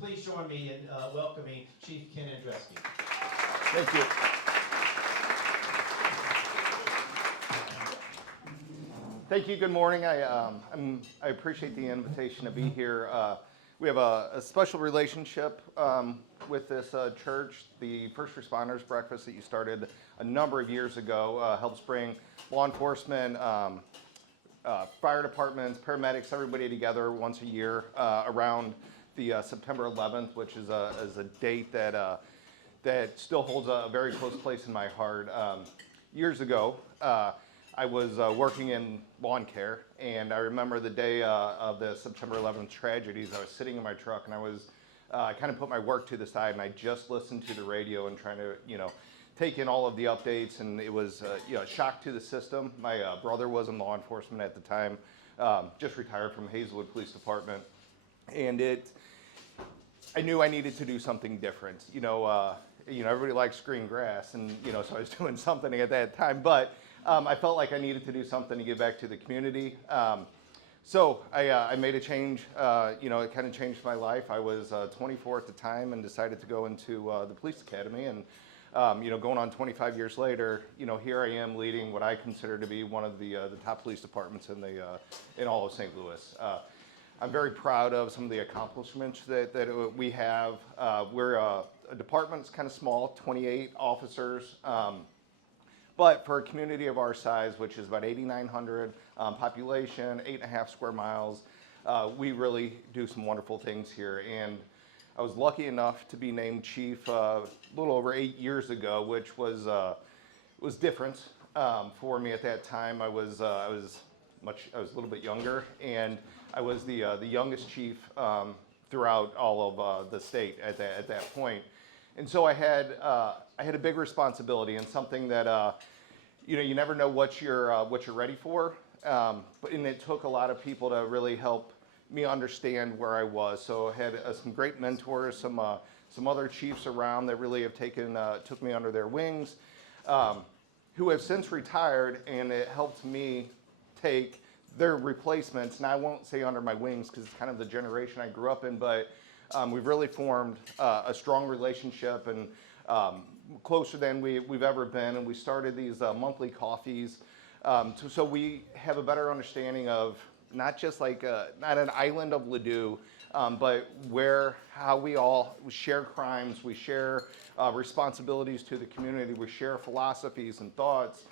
please join me in welcoming Chief Ken Andreski. Thank you. Thank you. Good morning. I appreciate the invitation to be here. We have a special relationship with this church. The First Responders Breakfast that you started a number of years ago helps bring law enforcement, fire departments, paramedics, everybody together once a year around the September 11th, which is a date that still holds a very close place in my heart. Years ago, I was working in lawn care, and I remember the day of the September 11th tragedies. I was sitting in my truck, and I kind of put my work to the side, and I just listened to the radio and trying to, take in all of the updates, and it was, a shock to the system. My brother was in law enforcement at the time, just retired from Hazelwood Police Department, and I knew I needed to do something different. Everybody likes green grass, and so I was doing something at that time, but I felt like I needed to do something to give back to the community. So I made a change. It kind of changed my life. I was 24 at the time and decided to go into the police academy. And going on 25 years later, here I am leading what I consider to be one of the top police departments in all of St. Louis. I'm very proud of some of the accomplishments that we have. We're a department that's kind of small, 28 officers. But for a community of our size, which is about 8,900 population, 8.5 square miles, we really do some wonderful things here. And I was lucky enough to be named chief a little over 8 years ago, which was different for me at that time. I was a little bit younger, and I was the youngest chief throughout all of the state at that point. And so I had a big responsibility, and something that you never know what you're ready for. And it took a lot of people to really help me understand where I was. So I had some great mentors, some other chiefs around that really have took me under their wings, who have since retired, and it helped me take their replacements. And I won't say under my wings because it's kind of the generation I grew up in, but we've really formed a strong relationship, and closer than we've ever been. And we started these monthly coffees, so we have a better understanding of not just not an island of Ladue, but how we all share crimes, we share responsibilities to the community, we share philosophies and thoughts.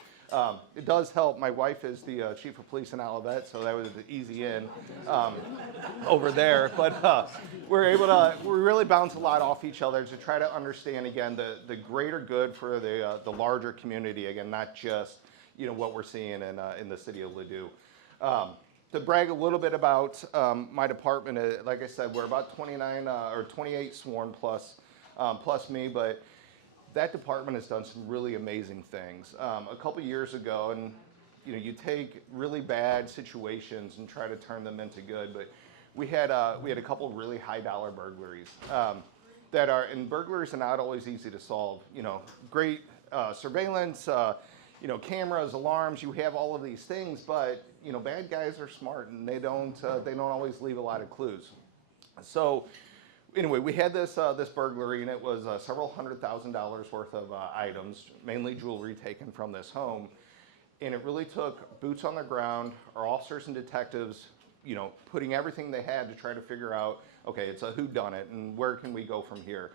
It does help. My wife is the chief of police in Olivet, so that was the easy in over there. But we really bounce a lot off each other to try to understand, again, the greater good for the larger community, again, not just what we're seeing in the city of Ladue. To brag a little bit about my department, like I said, we're about 29 or 28 sworn plus me, but that department has done some really amazing things. A couple years ago, and you take really bad situations and try to turn them into good, but we had a couple really high dollar burglaries and burglaries are not always easy to solve. Great surveillance, cameras, alarms, you have all of these things, but bad guys are smart, and they don't always leave a lot of clues. So anyway, we had this burglary, and it was several $100,000 worth of items, mainly jewelry, taken from this home. And it really took boots on the ground, our officers and detectives, putting everything they had to try to figure out, okay, it's a whodunit, and where can we go from here?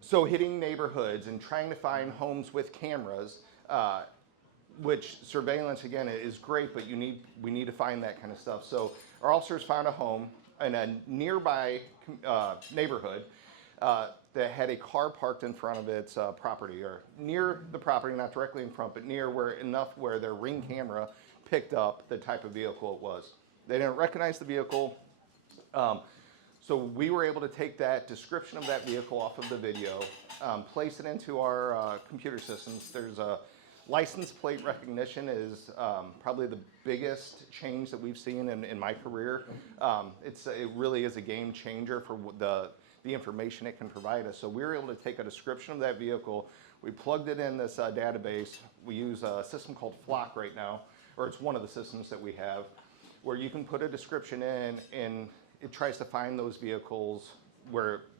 So hitting neighborhoods and trying to find homes with cameras, which surveillance, again, is great, but we need to find that kind of stuff. So our officers found a home in a nearby neighborhood that had a car parked in front of its property, or near the property, not directly in front, but near where their Ring camera picked up the type of vehicle it was. They didn't recognize the vehicle, so we were able to take that description of that vehicle off of the video, place it into our computer systems. There's a license plate recognition is probably the biggest change that we've seen in my career. It really is a game changer for the information it can provide us. So we were able to take a description of that vehicle. We plugged it in this database. We use a system called Flock right now, or it's one of the systems that we have, where you can put a description in, and it tries to find those vehicles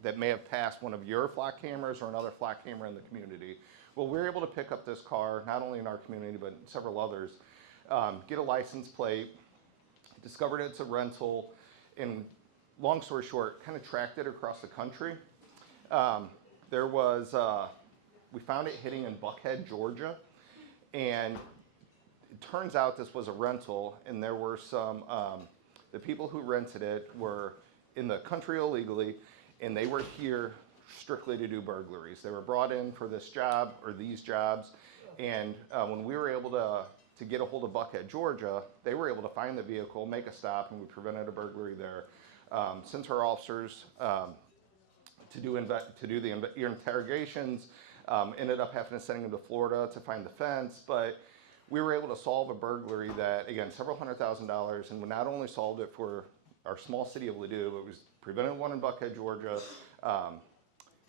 that may have passed one of your flock cameras or another flock camera in the community. Well, we're able to pick up this car, not only in our community, but several others, get a license plate, discovered it's a rental, and long story short, kind of tracked it across the country. We found it hitting in Buckhead, Georgia, and it turns out this was a rental, and there were the people who rented it were in the country illegally, and they were here strictly to do burglaries. They were brought in for this job or these jobs, and when we were able to get a hold of Buckhead, Georgia, they were able to find the vehicle, make a stop, and we prevented a burglary there. Since our officers to do the interrogations, ended up having to send them to Florida to find the fence, but we were able to solve a burglary that, again, several $100,000, and we not only solved it for our small city of Ladue, but was prevented one in Buckhead, Georgia,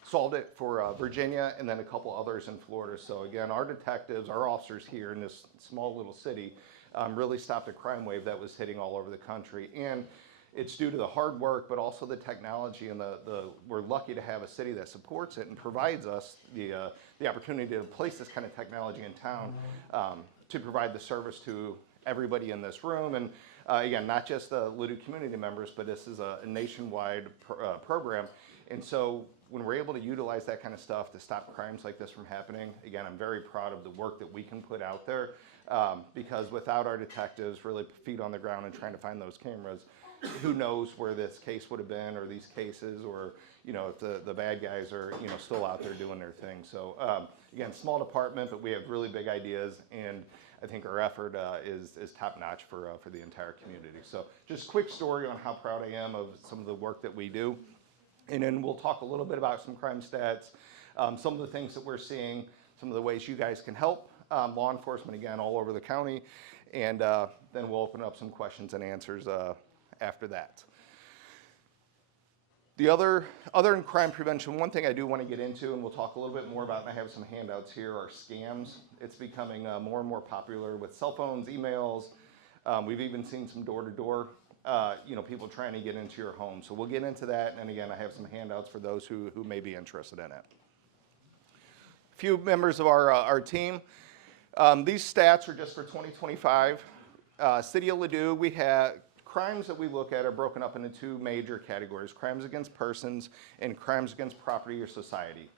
solved it for Virginia, and then a couple others in Florida. So again, our detectives, our officers here in this small little city really stopped a crime wave that was hitting all over the country. And it's due to the hard work, but also the technology, and we're lucky to have a city that supports it and provides us the opportunity to place this kind of technology in town to provide the service to everybody in this room. And again, not just the Ladue community members, but this is a nationwide program. And so when we're able to utilize that kind of stuff to stop crimes like this from happening, again, I'm very proud of the work that we can put out there, because without our detectives really feet on the ground and trying to find those cameras, who knows where this case would have been, or these cases, or if the bad guys are still out there doing their thing. So again, small department, but we have really big ideas, and I think our effort is top notch for the entire community. So just quick story on how proud I am of some of the work that we do. And then we'll talk a little bit about some crime stats, some of the things that we're seeing, some of the ways you guys can help law enforcement, again, all over the county. And then we'll open up some questions and answers after that. The other in crime prevention, one thing I do want to get into, and we'll talk a little bit more about, and I have some handouts here, are scams. It's becoming more and more popular with cell phones, emails. We've even seen some door-to-door people trying to get into your home. So we'll get into that, and again, I have some handouts for those who may be interested in it. A few members of our team. These stats are just for 2025. City of Ladue, we have crimes that we look at are broken up into two major categories: crimes against persons and crimes against property or society.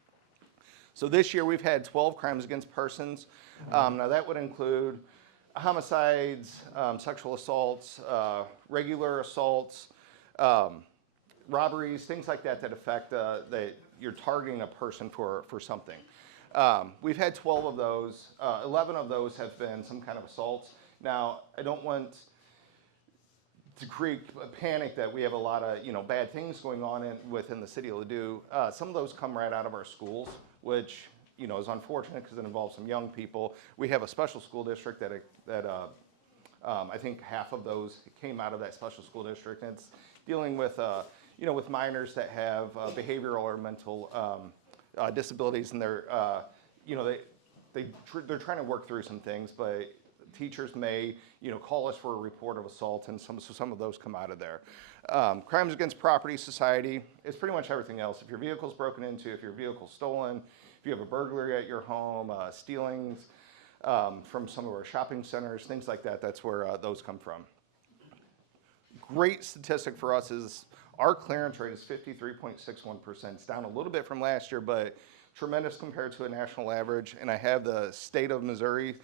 So this year we've had 12 crimes against persons. Now that would include homicides, sexual assaults, regular assaults, robberies, things like that affect that you're targeting a person for something. We've had 12 of those. 11 of those have been some kind of assaults. Now, I don't want to create a panic that we have a lot of bad things going on within the city of Ladue. Some of those come right out of our schools, which is unfortunate because it involves some young people. We have a special school district that I think half of those came out of that special school district, and it's dealing with with minors that have behavioral or mental disabilities, and they're trying to work through some things, but teachers may call us for a report of assault, and some of those come out of there. Crimes against property, society, it's pretty much everything else. If your vehicle's broken into, if your vehicle's stolen, if you have a burglary at your home, stealings from some of our shopping centers, things like that, that's where those come from. Great statistic for us is our clearance rate is 53.61%. It's down a little bit from last year, but tremendous compared to a national average. And I have the state of Missouri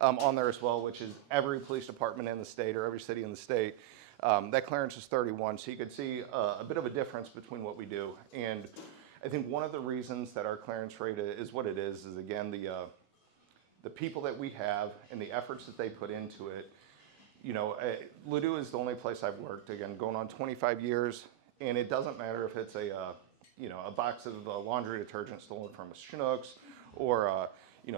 on there as well, which is every police department in the state or every city in the state. That clearance is 31, so you could see a bit of a difference between what we do. And I think one of the reasons that our clearance rate is what it is again the people that we have and the efforts that they put into it. Ladue is the only place I've worked, again, going on 25 years, and it doesn't matter if it's a box of laundry detergent stolen from a Schnucks or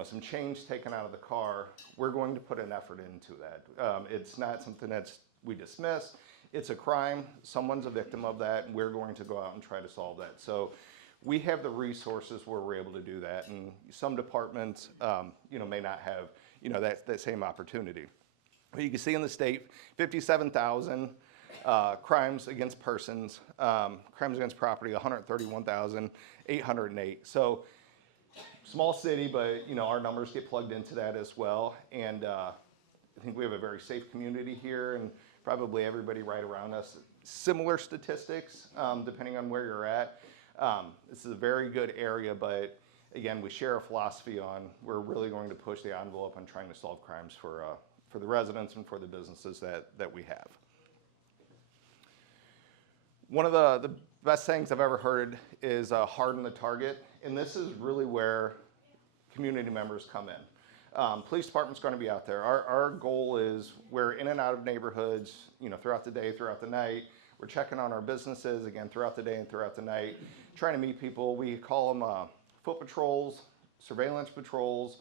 some change taken out of the car. We're going to put an effort into that. It's not something we dismiss. It's a crime. Someone's a victim of that, and we're going to go out and try to solve that. So we have the resources where we're able to do that, and some departments may not have that same opportunity. But you can see in the state, 57,000 Crimes against persons, crimes against property, 131,808. So small city, but our numbers get plugged into that as well. And I think we have a very safe community here, and probably everybody right around us. Similar statistics, depending on where you're at. This is a very good area, but again, we share a philosophy on we're really going to push the envelope on trying to solve crimes for the residents and for the businesses that we have. One of the best things I've ever heard is harden the target, and this is really where community members come in. Police department's going to be out there. Our goal is we're in and out of neighborhoods, throughout the day, throughout the night. We're checking on our businesses, again, throughout the day and throughout the night, trying to meet people. We call them foot patrols, surveillance patrols.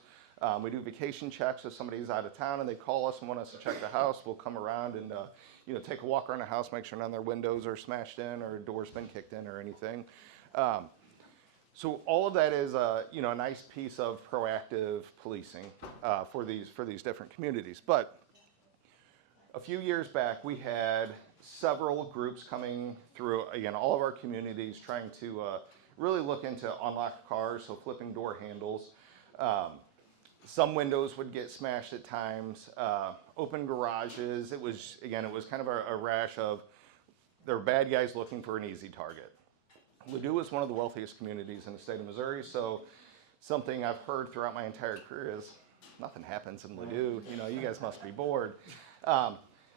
We do vacation checks if somebody's out of town and they call us and want us to check the house. We'll come around and take a walk around the house, make sure none of their windows are smashed in or a door's been kicked in or anything. So all of that is a nice piece of proactive policing for these different communities. But a few years back, we had several groups coming through, again, all of our communities trying to really look into unlocked cars, so flipping door handles. Some windows would get smashed at times, open garages. It was kind of a rash of there were bad guys looking for an easy target. Ladue is one of the wealthiest communities in the state of Missouri, so something I've heard throughout my entire career is nothing happens in Ladue. You guys must be bored.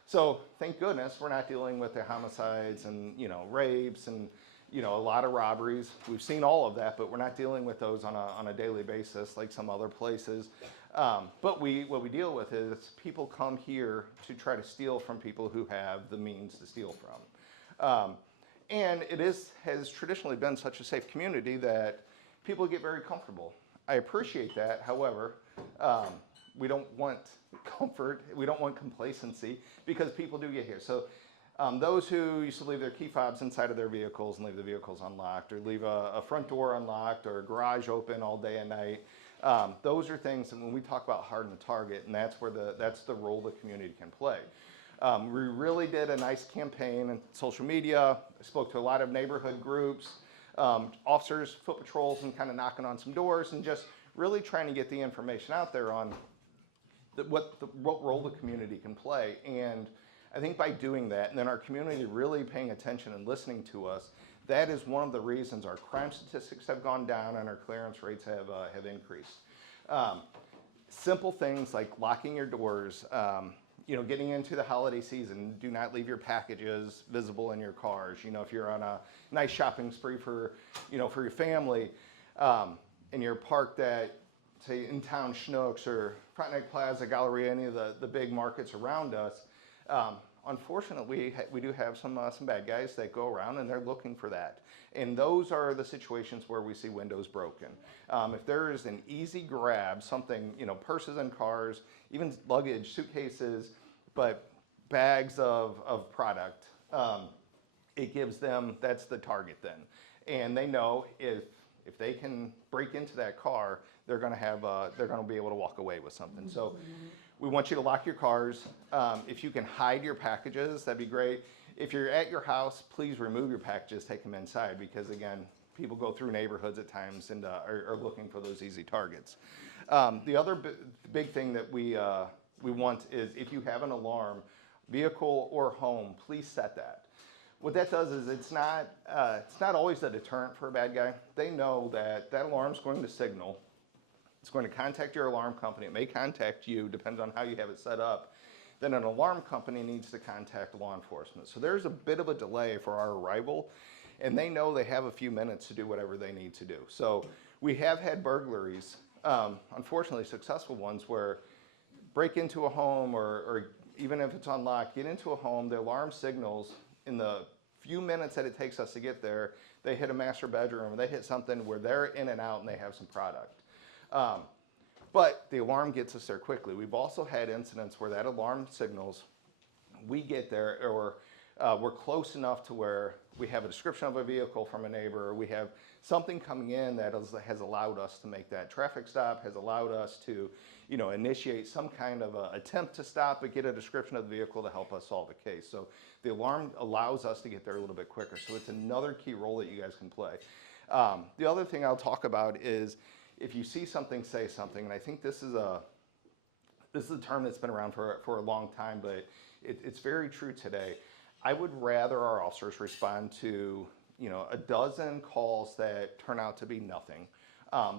So thank goodness we're not dealing with the homicides and rapes and a lot of robberies. We've seen all of that, but we're not dealing with those on a daily basis like some other places. But what we deal with is people come here to try to steal from people who have the means to steal from. And it has traditionally been such a safe community that people get very comfortable. I appreciate that. However, we don't want comfort. We don't want complacency because people do get here. So those who used to leave their key fobs inside of their vehicles and leave the vehicles unlocked or leave a front door unlocked or a garage open all day and night, those are things that when we talk about harden the target, and that's the role the community can play. We really did a nice campaign on social media. I spoke to a lot of neighborhood groups, officers, foot patrols, and kind of knocking on some doors and just really trying to get the information out there on what role the community can play. And I think by doing that, and then our community really paying attention and listening to us, that is one of the reasons our crime statistics have gone down and our clearance rates have increased. Simple things like locking your doors, getting into the holiday season, do not leave your packages visible in your cars. If you're on a nice shopping spree for your family, and you're parked at, say, in town Schnucks or Frontenac Plaza, Galleria, any of the big markets around us, unfortunately, we do have some bad guys that go around and they're looking for that. And those are the situations where we see windows broken. If there is an easy grab, something, purses and cars, even luggage, suitcases, but bags of product, it gives them, that's the target then. And they know if they can break into that car, they're going to be able to walk away with something. So we want you to lock your cars. If you can hide your packages, that'd be great. If you're at your house, please remove your packages, take them inside, because again, people go through neighborhoods at times and are looking for those easy targets. The other big thing that we want is if you have an alarm, vehicle or home, please set that. What that does is it's not always a deterrent for a bad guy. They know that alarm's going to signal. It's going to contact your alarm company. It may contact you, depends on how you have it set up. Then an alarm company needs to contact law enforcement. So there's a bit of a delay for our arrival, and they know they have a few minutes to do whatever they need to do. So we have had burglaries, unfortunately successful ones, where break into a home or even if it's unlocked, get into a home, the alarm signals in the few minutes that it takes us to get there, they hit a master bedroom, or they hit something where they're in and out and they have some product. But the alarm gets us there quickly. We've also had incidents where that alarm signals, we get there, or we're close enough to where we have a description of a vehicle from a neighbor, or we have something coming in that has allowed us to make that traffic stop, has allowed us to, initiate some kind of attempt to stop, but get a description of the vehicle to help us solve the case. So the alarm allows us to get there a little bit quicker. So it's another key role that you guys can play. The other thing I'll talk about is if you see something, say something. And I think this is a term that's been around for a long time, but it's very true today. I would rather our officers respond to, a dozen calls that turn out to be nothing,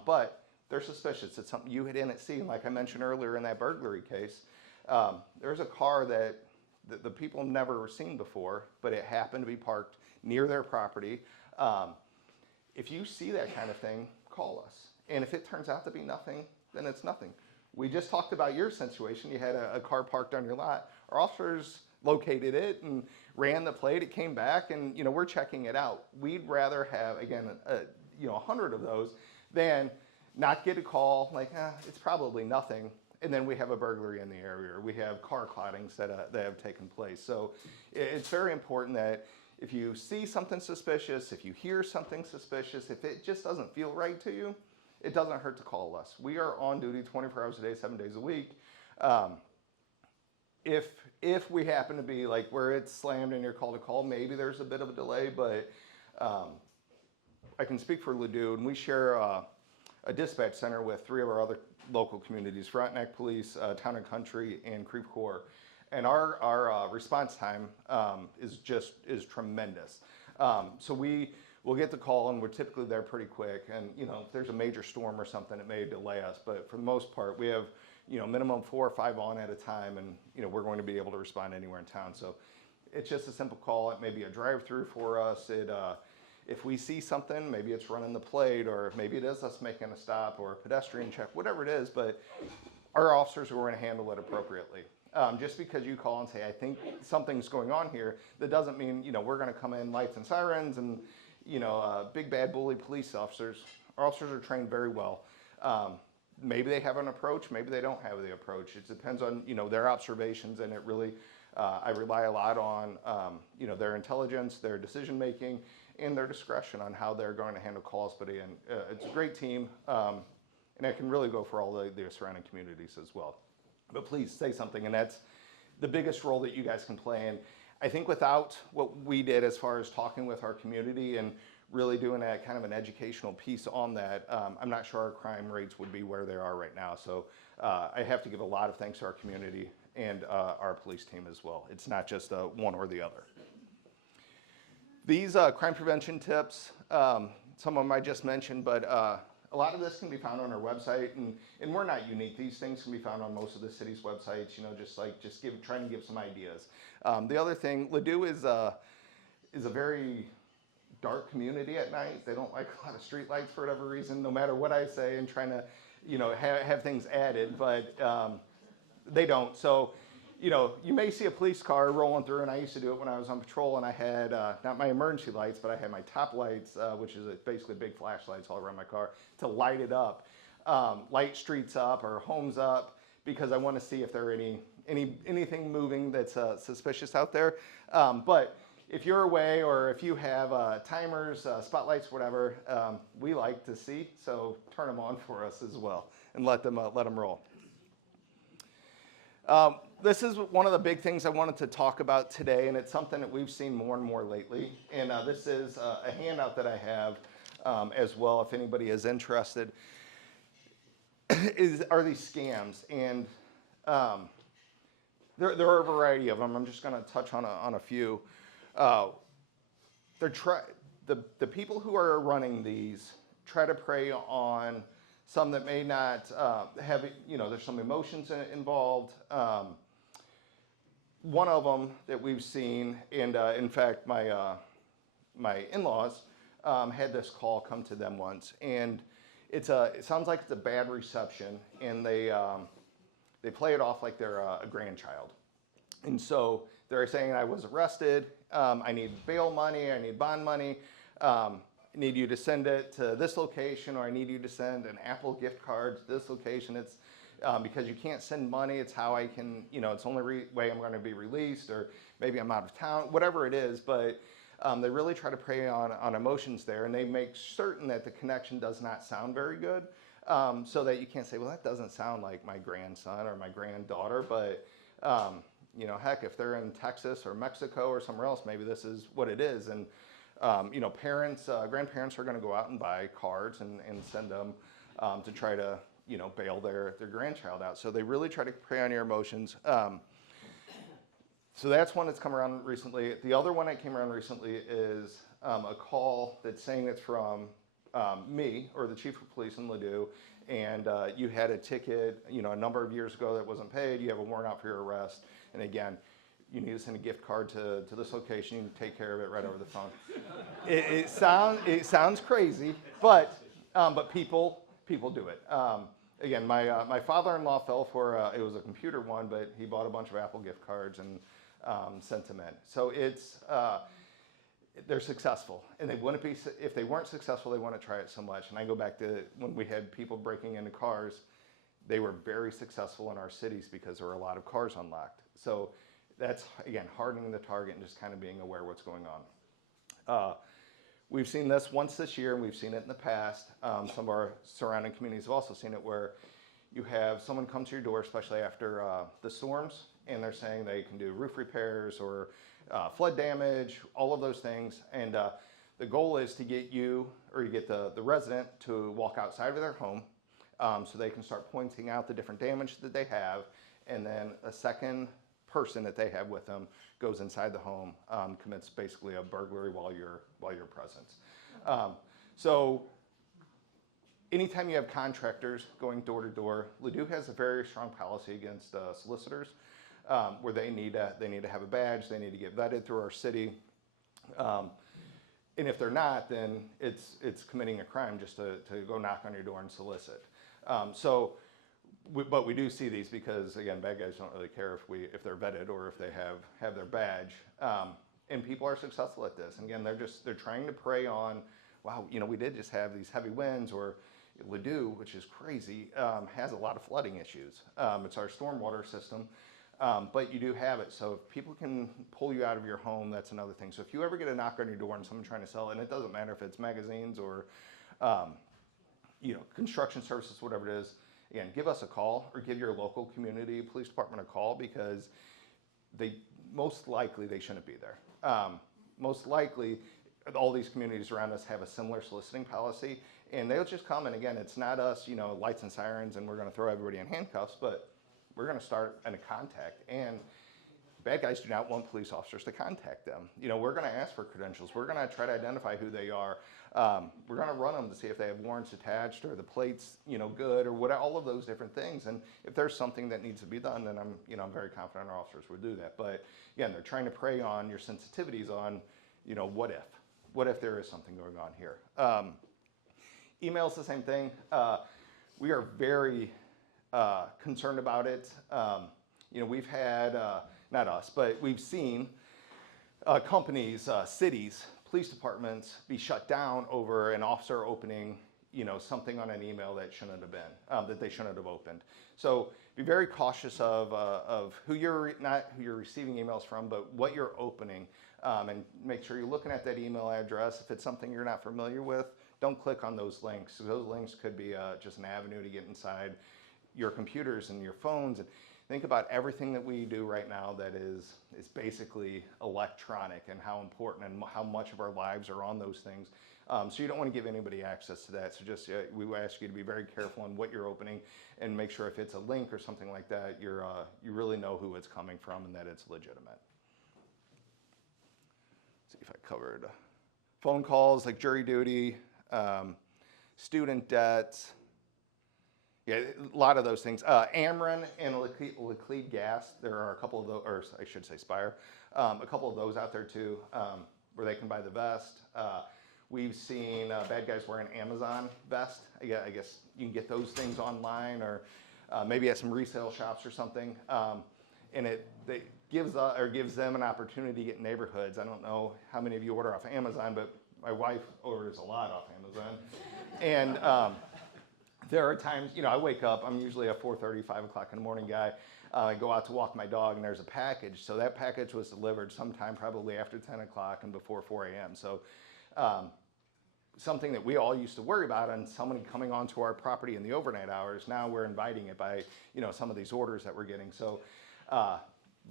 but they're suspicious. It's something you didn't see. Like I mentioned earlier in that burglary case, there's a car that the people have never seen before, but it happened to be parked near their property. If you see that kind of thing, call us. And if it turns out to be nothing, then it's nothing. We just talked about your situation. You had a car parked on your lot. Our officers located it and ran the plate. It came back, and we're checking it out. We'd rather have, again, 100 of those than not get a call like, it's probably nothing, and then we have a burglary in the area, or we have car clottings that have taken place. So it's very important that if you see something suspicious, if you hear something suspicious, if it just doesn't feel right to you, it doesn't hurt to call us. We are on duty 24 hours a day, 7 days a week. If we happen to be like where it's slammed and you're called to call, maybe there's a bit of a delay, but I can speak for Ladue, and we share a dispatch center with 3 of our other local communities, Frontenac Police, Town and Country, and Creve Coeur. And our response time is tremendous. So we'll get the call, and we're typically there pretty quick. And if there's a major storm or something, it may delay us. But for the most part, we have minimum 4 or 5 on at a time, and we're going to be able to respond anywhere in town. So it's just a simple call. It may be a drive-through for us. If we see something, maybe it's running the plate, or maybe it is us making a stop or a pedestrian check, whatever it is. But our officers are going to handle it appropriately. Just because you call and say, I think something's going on here, that doesn't mean, we're going to come in lights and sirens and, big bad bully police officers. Our officers are trained very well. Maybe they have an approach, maybe they don't have the approach. It depends on, their observations, and it really, I rely a lot on, their intelligence, their decision-making, and their discretion on how they're going to handle calls. But again, it's a great team, and it can really go for all the surrounding communities as well. But please say something, and that's the biggest role that you guys can play. And I think without what we did as far as talking with our community and really doing that kind of an educational piece on that, I'm not sure our crime rates would be where they are right now. So I have to give a lot of thanks to our community and our police team as well. It's not just one or the other. These crime prevention tips, some of them I just mentioned, but a lot of this can be found on our website, and we're not unique. These things can be found on most of the city's websites, trying to give some ideas. The other thing, Ladue is a very dark community at night. They don't like a lot of street lights for whatever reason, no matter what I say, and trying to, have things added, but they don't. So, you may see a police car rolling through, and I used to do it when I was on patrol, and I had, not my emergency lights, but I had my top lights, which is basically big flashlights all around my car, to light it up, light streets up or homes up, because I want to see if there are anything moving that's suspicious out there. But if you're away, or if you have timers, spotlights, whatever, we like to see, so turn them on for us as well, and let them roll. This is one of the big things I wanted to talk about today, and it's something that we've seen more and more lately. And this is a handout that I have as well, if anybody is interested, are these scams. And there are a variety of them. I'm just going to touch on a few. The people who are running these try to prey on some that may not have, there's some emotions involved. One of them that we've seen, and in fact, my in-laws had this call come to them once, and it sounds like it's a bad reception, and they play it off like they're a grandchild. And so they're saying, I was arrested, I need bail money, I need bond money, I need you to send it to this location, or I need you to send an Apple gift card to this location. because you can't send money. It's how I can, it's the only way I'm going to be released, or maybe I'm out of town, whatever it is. But they really try to prey on emotions there, and they make certain that the connection does not sound very good, so that you can't say, well, that doesn't sound like my grandson or my granddaughter. But heck, if they're in Texas or Mexico or somewhere else, maybe this is what it is. And grandparents are going to go out and buy cards and send them to try to bail their grandchild out. So they really try to prey on your emotions. So that's one that's come around recently. The other one that came around recently is a call that's saying it's from me or the chief of police in Ladue, and you had a ticket, a number of years ago that wasn't paid. You have a warrant out for your arrest, and again, you need to send a gift card to this location. You can take care of it right over the phone. It sounds crazy, but people do it. Again, my father-in-law fell for it was a computer one, but he bought a bunch of Apple gift cards and sent them in. So they're successful, and they wouldn't be if they weren't successful. They want to try it so much. And I go back to when we had people breaking into cars. They were very successful in our cities because there were a lot of cars unlocked. So that's, again, hardening the target and just kind of being aware of what's going on. We've seen this once this year, and we've seen it in the past. Some of our surrounding communities have also seen it, where you have someone come to your door, especially after the storms, and they're saying they can do roof repairs or flood damage, all of those things. And the goal is to get you, or you get the resident to walk outside of their home, so they can start pointing out the different damage that they have, and then a second person that they have with them goes inside the home, commits basically a burglary while you're present. So anytime you have contractors going door to door, Ladue has a very strong policy against solicitors, where they need to have a badge, they need to get vetted through our city, and if they're not, then it's committing a crime just to go knock on your door and solicit. But we do see these because, again, bad guys don't really care if they're vetted or if they have their badge. And people are successful at this. And again, they're trying to prey on, wow, we did just have these heavy winds, or Ladue, which is crazy, has a lot of flooding issues. It's our stormwater system, but you do have it. So if people can pull you out of your home, that's another thing. So if you ever get a knock on your door and someone trying to sell it, and it doesn't matter if it's magazines or construction services, whatever it is, again, give us a call or give your local community police department a call, because most likely they shouldn't be there. Most likely all these communities around us have a similar soliciting policy, and they'll just come, and again, it's not us, lights and sirens, and we're going to throw everybody in handcuffs, but we're going to start a contact. And bad guys do not want police officers to contact them. We're going to ask for credentials. We're going to try to identify who they are. We're going to run them to see if they have warrants attached or the plates, good, or what, all of those different things. And if there's something that needs to be done, then I'm very confident our officers would do that. But again, they're trying to prey on your sensitivities on, what if there is something going on here? Email's the same thing. We are very concerned about it. We've had, not us, but we've seen companies, cities, police departments be shut down over an officer opening, something on an email that shouldn't have been, that they shouldn't have opened. So be very cautious of who you're receiving emails from, but what you're opening, and make sure you're looking at that email address. If it's something you're not familiar with, don't click on those links. Those links could be just an avenue to get inside your computers and your phones. And think about everything that we do right now that is basically electronic, and how important and how much of our lives are on those things. So you don't want to give anybody access to that. So just we ask you to be very careful on what you're opening, and make sure if it's a link or something like that, you really know who it's coming from and that it's legitimate. Let's see if I covered phone calls like jury duty, student debt. Yeah, a lot of those things. Ameren and Laclede Gas, there are a couple of those, or I should say Spire, a couple of those out there too, where they can buy the vest. We've seen bad guys wearing Amazon vest. I guess you can get those things online, or maybe at some resale shops or something. And it gives them an opportunity to get neighborhoods. I don't know how many of you order off Amazon, but my wife orders a lot off Amazon. And There are times, I wake up, I'm usually a 4:30, 5 o'clock in the morning guy. I go out to walk my dog and there's a package. So that package was delivered sometime probably after 10 o'clock and before 4 a.m. So something that we all used to worry about on someone coming onto our property in the overnight hours, now we're inviting it by, some of these orders that we're getting. So,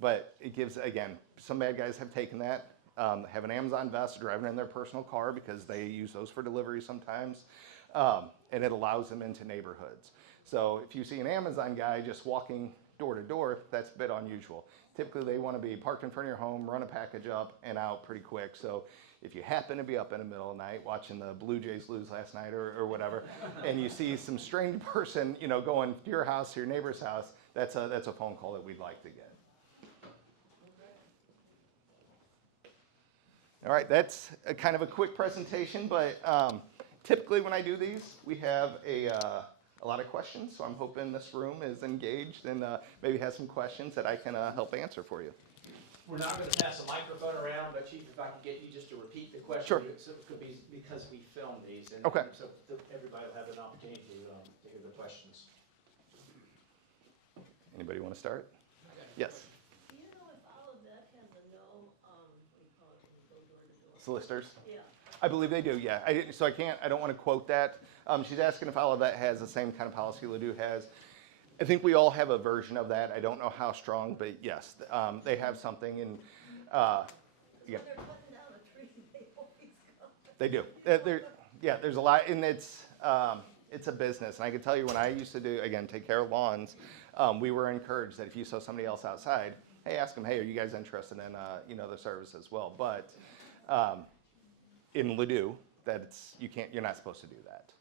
but it gives, again, some bad guys have taken that, have an Amazon vest, driving in their personal car because they use those for delivery sometimes. And it allows them into neighborhoods. So if you see an Amazon guy just walking door to door, that's a bit unusual. Typically they want to be parked in front of your home, run a package up and out pretty quick. So if you happen to be up in the middle of the night watching the Blue Jays lose last night or whatever, and you see some strange person, going to your house, to your neighbor's house, that's a phone call that we'd like to get. All right, that's a kind of a quick presentation, but typically when I do these, we have a lot of questions, so I'm hoping this room is engaged and maybe has some questions that I can help answer for you. We're not going to pass a microphone around, but Chief, if I could get you just to repeat the question. Sure. So it could be because we filmed these. And Okay. So everybody will have an opportunity to hear the questions. Anybody want to start? Yes. Do you know if all of that has a what do you call it, when you go door to door? Solicitors? Yeah. I believe they do, yeah. I don't want to quote that. She's asking if all of that has the same kind of policy Ladue has. I think we all have a version of that. I don't know how strong, but yes, they have something. And yeah. When they're cutting down a tree, they always come. They do. There's a lot, and it's a business. And I can tell you when I used to take care of lawns, we were encouraged that if you saw somebody else outside, hey, ask them, hey, are you guys interested in the service as well? But in Ladue, you're not supposed to do that.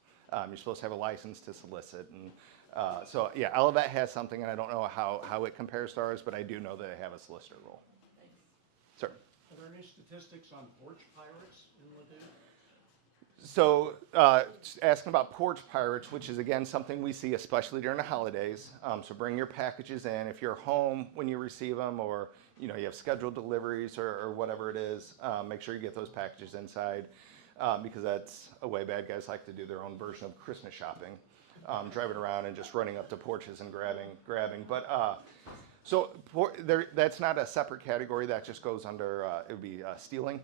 You're supposed to have a license to solicit, and so yeah, all of that has something, and I don't know how it compares to ours, but I do know that they have a solicitor role. Thanks. Sir. Are there any statistics on porch pirates in Ladue? So asking about porch pirates, which is again something we see especially during the holidays. So bring your packages in. If you're home when you receive them, or you have scheduled deliveries or whatever it is, make sure you get those packages inside, because that's a way bad guys like to do their own version of Christmas shopping, driving around and just running up to porches and grabbing. But that's not a separate category. That just goes under it would be stealing.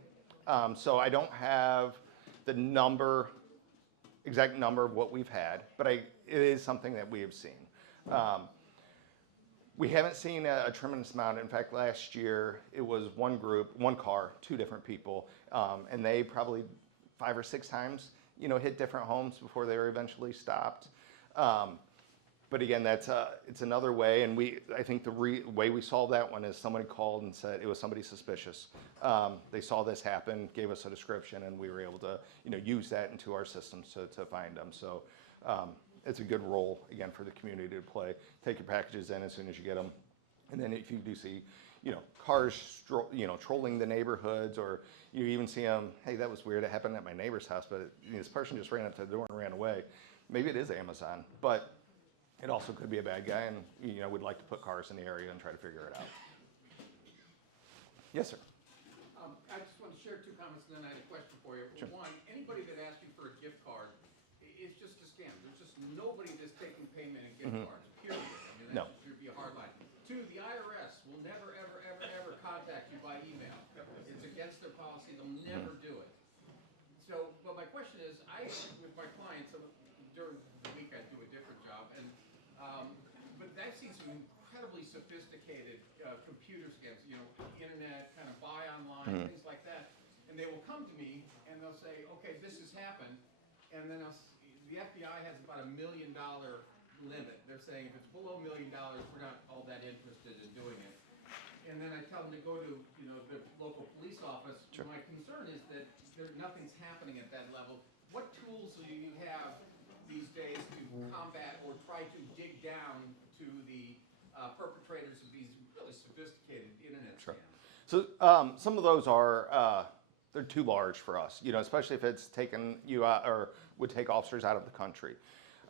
So I don't have the exact number of what we've had, but it is something that we have seen. We haven't seen a tremendous amount. In fact, last year it was one group, one car, two different people, and they probably 5 or 6 times, hit different homes before they were eventually stopped. But again, it's another way, and I think the way we solved that one is somebody called and said it was somebody suspicious. They saw this happen, gave us a description, and we were able to use that into our systems to find them. So it's a good role again for the community to play. Take your packages in as soon as you get them, and then if you do see cars trolling the neighborhoods, or you even see them, hey, that was weird, it happened at my neighbor's house, but this person just ran up to the door and ran away. Maybe it is Amazon, but it also could be a bad guy, and we'd like to put cars in the area and try to figure it out. Yes, sir. I just want to share 2 comments, and then I had a question for you. Sure. One, anybody that asks you for a gift card, it's just a scam. There's just nobody that's taking payment in gift cards, period. I mean, that should be a hard line. 2, the IRS will never, ever, ever, ever contact you by email. It's against their policy. They'll never do it. So, but my question is, with my clients, during the week I do a different job, and but I've seen some incredibly sophisticated computer scams, internet, kind of buy online, things like that. And they will come to me and they'll say, okay, this has happened. And then the FBI has about $1 million limit. They're saying if it's below $1 million, we're not all that interested in doing it. And then I tell them to go to the local police office. Sure. My concern is that nothing's happening at that level. What tools do you have these days to combat or try to dig down to the perpetrators of these really sophisticated internet scams? Sure. So some of those are they're too large for us, especially if it's taken you out or would take officers out of the country.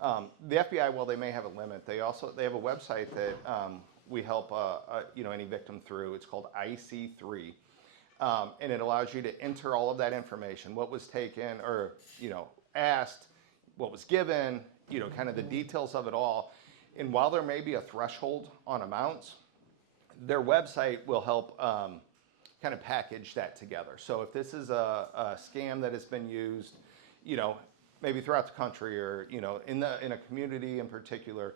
The FBI, while they may have a limit, they have a website that we help any victim through. It's called IC3, and it allows you to enter all of that information: what was taken or asked, what was given, kind of the details of it all. And while there may be a threshold on amounts, their website will help kind of package that together. So if this is a scam that has been used, maybe throughout the country or, in a community in particular,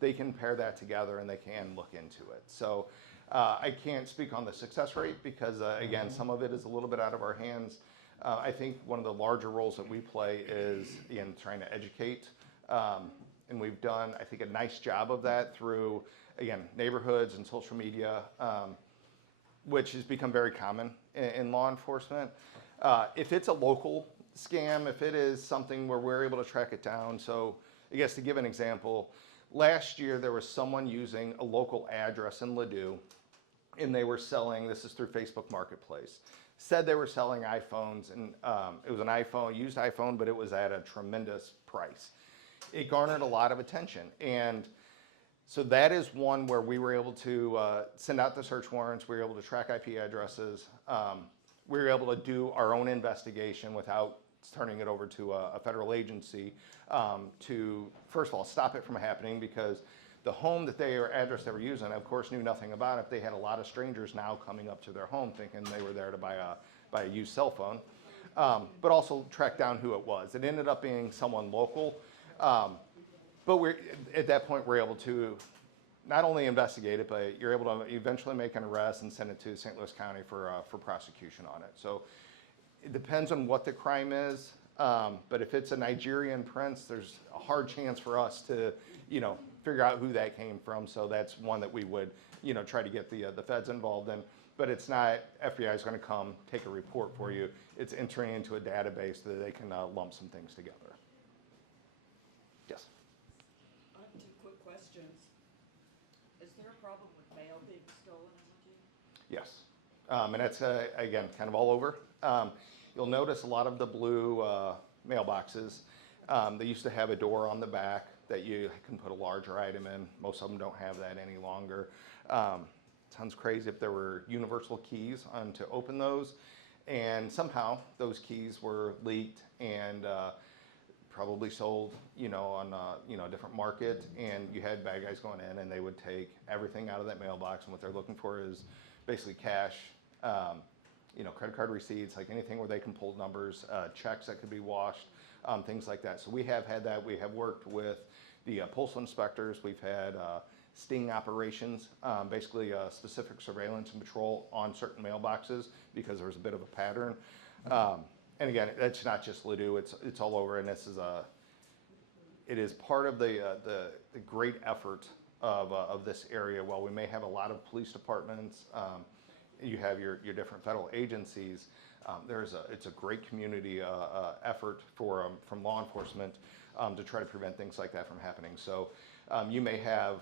they can pair that together and they can look into it. So I can't speak on the success rate because, again, some of it is a little bit out of our hands. I think one of the larger roles that we play is in trying to educate. And we've done, I think, a nice job of that through, again, neighborhoods and social media, which has become very common in law enforcement. If it's a local scam, if it is something where we're able to track it down, so I guess to give an example, last year there was someone using a local address in Ladue, and they were selling, this is through Facebook Marketplace, said they were selling iPhones, and it was an iPhone, used iPhone, but it was at a tremendous price. It garnered a lot of attention, and so that is one where we were able to send out the search warrants, we were able to track IP addresses, we were able to do our own investigation without turning it over to a federal agency to, first of all, stop it from happening, because the home that they or address they were using, of course, knew nothing about it. They had a lot of strangers now coming up to their home thinking they were there to buy a used cell phone, but also track down who it was. It ended up being someone local, but at that point we're able to not only investigate it, but you're able to eventually make an arrest and send it to St. Louis County for prosecution on it. So it depends on what the crime is, but if it's a Nigerian prince, there's a hard chance for us to, figure out who that came from. So that's one that we would, try to get the feds involved in. But it's not FBI is going to come take a report for you. It's entering into a database so that they can lump some things together. Yes. I have two quick questions. Is there a problem with mail being stolen in Ladue? Yes. And that's, again, kind of all over. You'll notice a lot of the blue mailboxes, they used to have a door on the back that you can put a larger item in. Most of them don't have that any longer. Sounds crazy if there were universal keys to open those. And somehow those keys were leaked and probably sold, on a different market. And you had bad guys going in and they would take everything out of that mailbox. And what they're looking for is basically cash, credit card receipts, like anything where they can pull numbers, checks that could be washed, things like that. So we have had that. We have worked with the postal inspectors. We've had sting operations, basically specific surveillance and patrol on certain mailboxes because there was a bit of a pattern. And again, it's not just Ladue, it's all over, and it is part of the great effort of this area. While we may have a lot of police departments, you have your different federal agencies, it's a great community effort from law enforcement to try to prevent things like that from happening. So you may have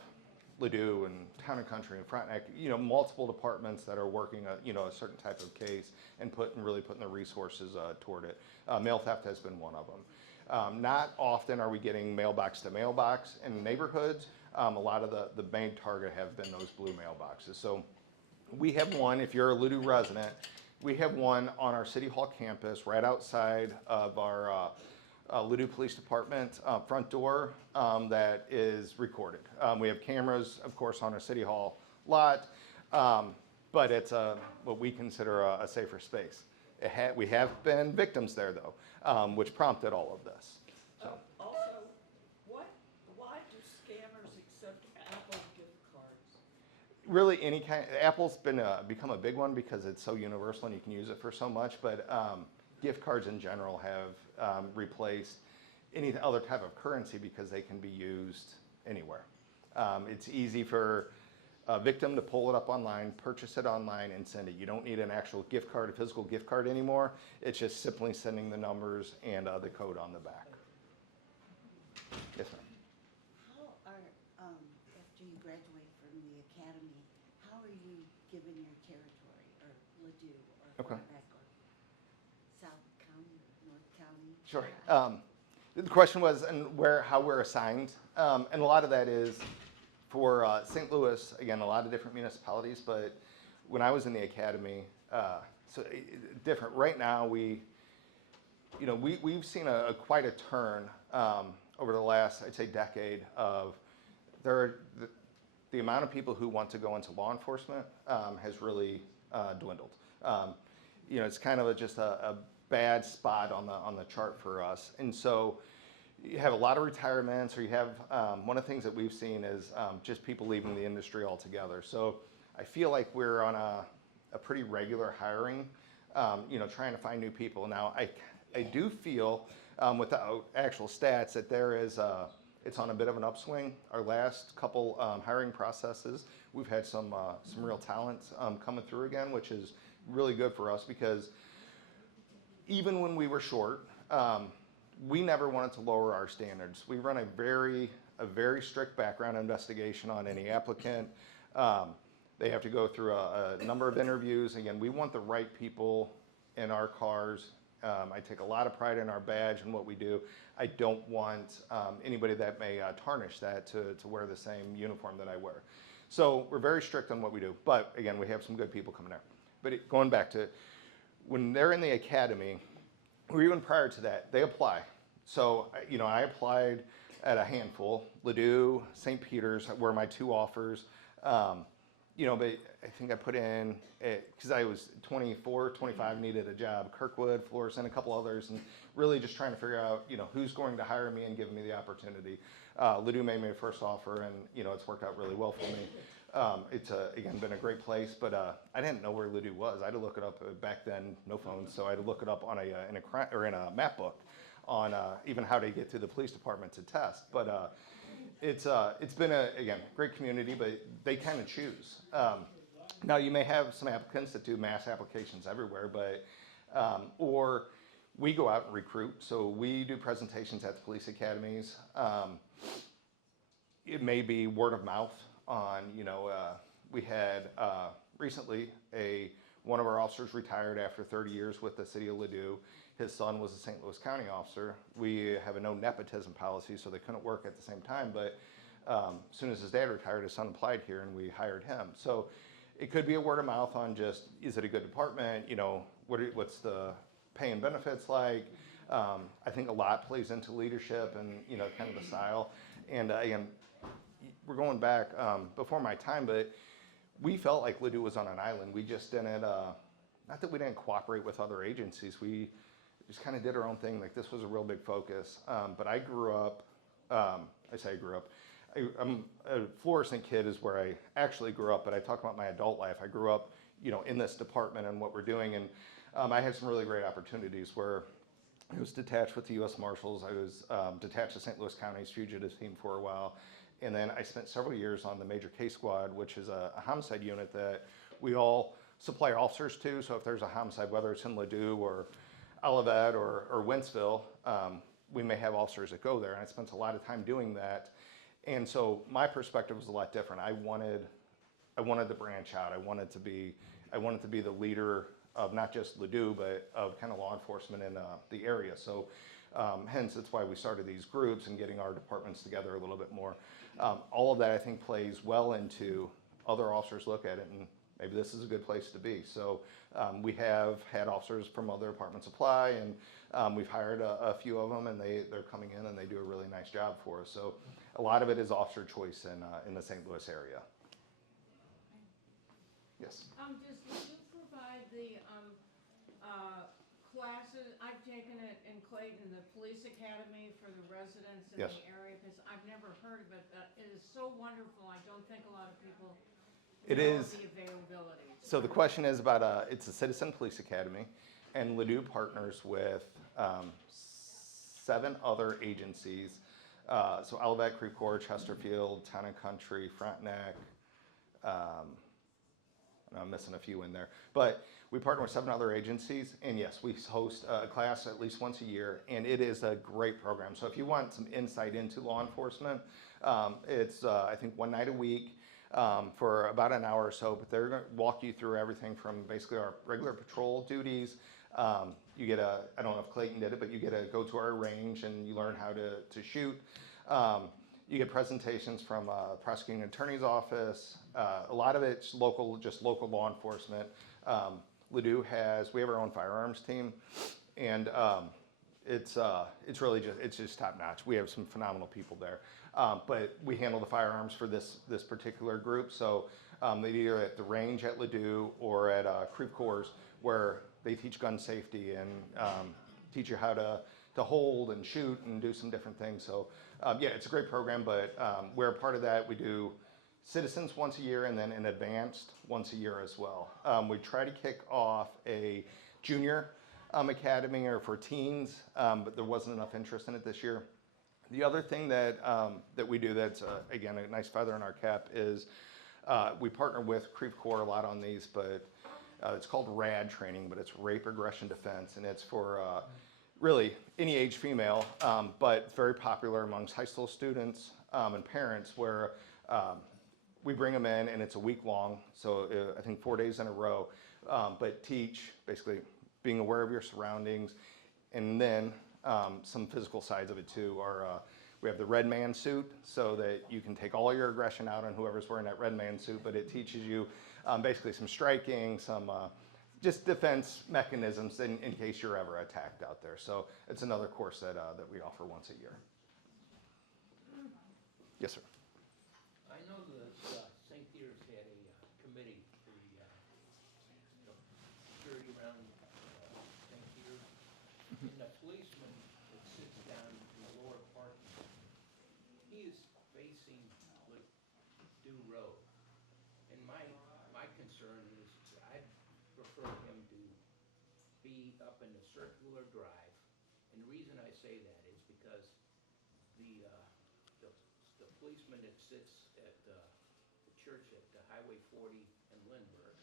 Ladue and Town and Country and Frontenac, multiple departments that are working a certain type of case and really putting the resources toward it. Mail theft has been one of them. Not often are we getting mailbox to mailbox in neighborhoods. A lot of the main target have been those blue mailboxes. So we have one, if you're a Ladue resident, we have one on our City Hall campus right outside of our Ladue Police Department front door that is recorded. We have cameras, of course, on our City Hall lot, but it's what we consider a safer space. We have been victims there, though, which prompted all of this. So. Also, why do scammers accept Apple gift cards? Really, any kind. Apple's become a big one because it's so universal and you can use it for so much. But gift cards in general have replaced any other type of currency because they can be used anywhere. It's easy for a victim to pull it up online, purchase it online, and send it. You don't need an actual gift card, a physical gift card anymore. It's just simply sending the numbers and the code on the back. Yes, ma'am. How are, after you graduate from the academy, how are you given your territory, or Ladue, or Okay. Quebec, or South County, or North County? Sure. The question was how we're assigned, and a lot of that is for St. Louis, again, a lot of different municipalities, but when I was in the academy, different. Right now, we've seen quite a turn over the last, I'd say, decade of the amount of people who want to go into law enforcement has really dwindled. It's kind of just a bad spot on the chart for us. And so you have a lot of retirements, or you have one of the things that we've seen is just people leaving the industry altogether. So I feel like we're on a pretty regular hiring, trying to find new people. Now, I do feel, without actual stats, that it's on a bit of an upswing. Our last couple hiring processes, we've had some real talent coming through again, which is really good for us, because even when we were short, we never wanted to lower our standards. We run a very strict background investigation on any applicant. They have to go through a number of interviews. Again, we want the right people in our cars. I take a lot of pride in our badge and what we do. I don't want anybody that may tarnish that to wear the same uniform that I wear. So we're very strict on what we do. But again, we have some good people coming there. But going back to when they're in the academy, or even prior to that, they apply. So, I applied at a handful. Ladue, St. Peter's were my two offers. But I think I put in, because I was 24, 25, needed a job, Kirkwood, Florissant, a couple others, and really just trying to figure out, who's going to hire me and give me the opportunity. Ladue made me a first offer, and, it's worked out really well for me. It's, again, been a great place, but I didn't know where Ladue was. I had to look it up back then, no phones, so I had to look it up on in a map book on even how to get to the police department to test. But it's been again, great community, but they kind of choose. Now you may have some applicants that do mass applications everywhere, but or we go out and recruit. So we do presentations at the police academies. It may be word of mouth on, we had recently one of our officers retired after 30 years with the City of Ladue. His son was a St. Louis County officer. We have a no nepotism policy, so they couldn't work at the same time. But as soon as his dad retired, his son applied here, and we hired him. So it could be a word of mouth on just, is it a good department? What's the pay and benefits like? I think a lot plays into leadership and, kind of the style. And again, we're going back before my time, but we felt like Ladue was on an island. We just didn't, not that we didn't cooperate with other agencies. We just kind of did our own thing. Like, this was a real big focus. But I grew up, I say I grew up, I'm a Florissant kid is where I actually grew up, but I talk about my adult life. I grew up, in this department and what we're doing. And I had some really great opportunities where I was detached with the U.S. Marshals. I was detached to St. Louis County's fugitive team for a while. And then I spent several years on the Major Case Squad, which is a homicide unit that we all supply officers to. So if there's a homicide, whether it's in Ladue or Olivet or Wentzville, we may have officers that go there. And I spent a lot of time doing that. And so my perspective was a lot different. I wanted to branch out. I wanted to be the leader of not just Ladue, but of kind of law enforcement in the area. So hence, it's why we started these groups and getting our departments together a little bit more. All of that, I think, plays well into other officers look at it, and maybe this is a good place to be. So we have had officers from other departments apply, and we've hired a few of them, and they're coming in, and they do a really nice job for us. So a lot of it is officer choice in the St. Louis area. Yes? Does Ladue provide the classes? I've taken it in Clayton, the police academy for the residents in Yes. the area, because I've never heard of it. It is so wonderful. I don't think a lot of people It know is. the availability. So the question is about it's a citizen police academy, and Ladue partners with 7 other agencies. So Olivet, Creve Coeur, Chesterfield, Town and Country, Frontenac. I'm missing a few in there, but we partner with 7 other agencies, and yes, we host a class at least once a year, and it is a great program. So if you want some insight into law enforcement, it's I think one night a week for about an hour or so, but they're going to walk you through everything from basically our regular patrol duties. You get I don't know if Clayton did it, but you get to go to our range and you learn how to shoot. You get presentations from prosecuting attorney's office. A lot of it's local law enforcement. Ladue we have our own firearms team, and It's really just top notch. We have some phenomenal people there, but we handle the firearms for this particular group. So they either at the range at Ladue or at Creve Coeurs, where they teach gun safety and teach you how to hold and shoot and do some different things. So yeah, it's a great program, but we're a part of that. We do citizens once a year and then an advanced once a year as well. We try to kick off a junior academy or for teens, but there wasn't enough interest in it this year. The other thing that we do that's, again, a nice feather in our cap is we partner with Creve Coeur a lot on these, but it's called RAD training, but it's Rape Aggression Defense, and it's for really any age female, but it's very popular amongst high school students and parents where we bring them in and it's a week long, so I think 4 days in a row, but teach basically being aware of your surroundings, and then some physical sides of it too are we have the red man suit so that you can take all your aggression out on whoever's wearing that red man suit, but it teaches you basically some striking, some just defense mechanisms in case you're ever attacked out there. So it's another course that we offer once a year. Yes, sir. I know that St. Peter's had a committee for the security around St. Peter's. And the policeman that sits down in the lower parking lot, he is facing Ladue Road. And my concern is I'd prefer him to be up in the circular drive. And the reason I say that is because the policeman that sits at the church at Highway 40 in Lindbergh,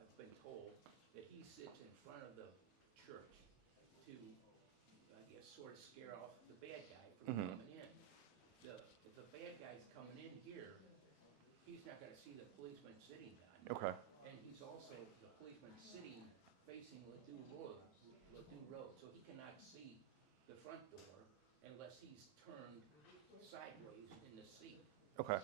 I've been told that he sits in front of the church to, I guess, sort of scare off the bad guy from coming in. If the bad guy's coming in here, he's not gonna see the policeman sitting down. Okay. And he's also, the policeman sitting facing Ladue Road, so he cannot see the front door unless he's turned sideways in the seat. Okay.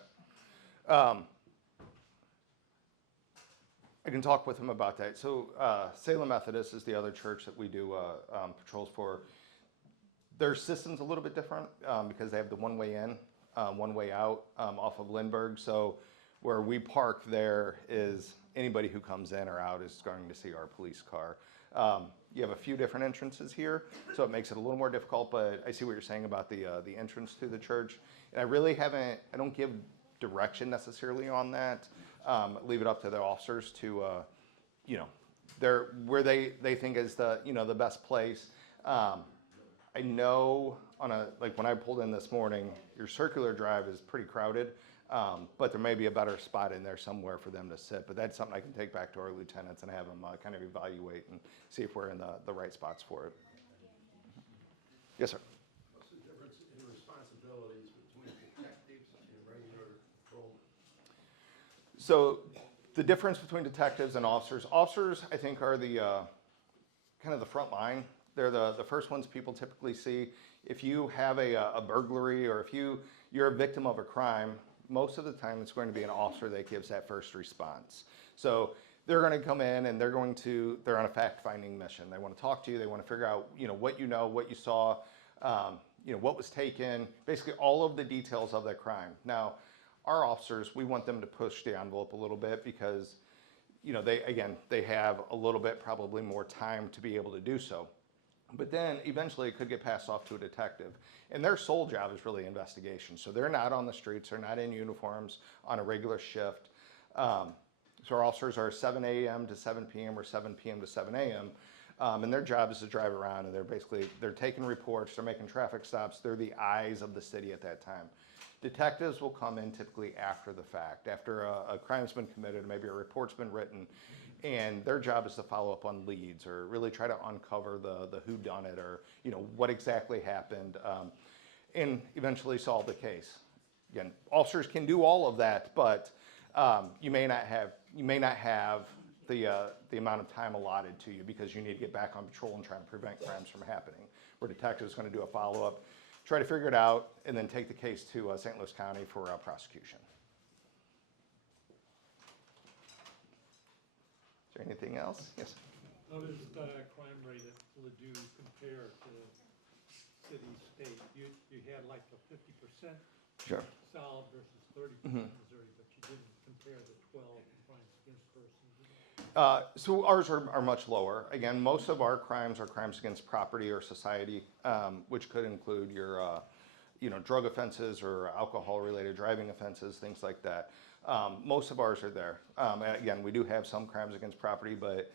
I can talk with him about that. So Salem Methodist is the other church that we do patrols for. Their system's a little bit different because they have the one-way in, one-way out off of Lindbergh. So where we park there is anybody who comes in or out is going to see our police car. You have a few different entrances here, so it makes it a little more difficult, but I see what you're saying about the entrance to the church. And I don't give direction necessarily on that. Leave it up to the officers to, where they think is the best place. I know when I pulled in this morning, your circular drive is pretty crowded, but there may be a better spot in there somewhere for them to sit. But that's something I can take back to our lieutenants and have them kind of evaluate and see if we're in the right spots for it. Yes, sir. What's the difference in responsibilities between detectives and regular patrolmen? So the difference between detectives and officers I think are the kind of the front line. They're the first ones people typically see. If you have a burglary or if you're a victim of a crime, most of the time it's going to be an officer that gives that first response. So they're going to come in and they're on a fact-finding mission. They want to talk to you. They want to figure out, what you saw, what was taken, basically all of the details of that crime. Now, our officers, we want them to push the envelope a little bit because, they have a little bit probably more time to be able to do so. But then eventually it could get passed off to a detective. And their sole job is really investigation. So they're not on the streets, they're not in uniforms on a regular shift. So our officers are 7 a.m. to 7 p.m. or 7 p.m. to 7 a.m. And their job is to drive around and they're taking reports, they're making traffic stops, they're the eyes of the city at that time. Detectives will come in typically after the fact, after a crime's been committed, maybe a report's been written, and their job is to follow up on leads or really try to uncover the whodunit or what exactly happened, and eventually solve the case. Again, officers can do all of that, but you may not have the amount of time allotted to you because you need to get back on patrol and try to prevent crimes from happening. Where detectives is going to do a follow-up, try to figure it out, and then take the case to St. Louis County for prosecution. Is there anything else? Yes. How does the crime rate at Ladue compare to city, state? You had like a 50% Sure. solid versus 30% Missouri, but you didn't compare the 12 crimes against persons. So ours are much lower. Again, most of our crimes are crimes against property or society, which could include your, drug offenses or alcohol-related driving offenses, things like that. Most of ours are there. Again, we do have some crimes against property, but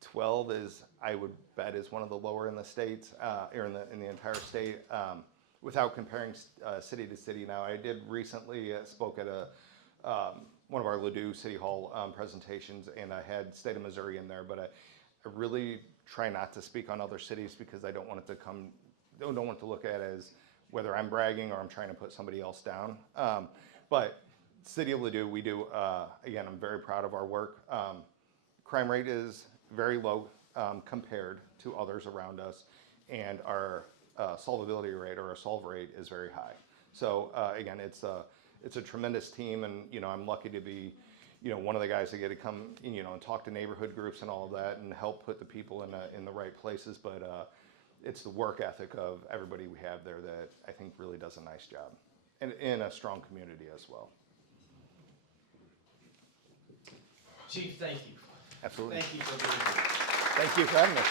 12 is, I would bet, is one of the lower in the states, or in the entire state. Without comparing city to city, now I did recently spoke at one of our Ladue City Hall presentations, and I had state of Missouri in there, but I really try not to speak on other cities because I don't want it to look at as whether I'm bragging or I'm trying to put somebody else down. But City of Ladue, we do, again, I'm very proud of our work. Crime rate is very low compared to others around us, and our solvability rate or our solve rate is very high. So again, it's a tremendous team, and I'm lucky to be one of the guys that get to come and talk to neighborhood groups and all of that and help put the people in the right places. But it's the work ethic of everybody we have there that I think really does a nice job, and in a strong community as well. Chief, thank you. Absolutely. Thank you for being here. Thank you for having us.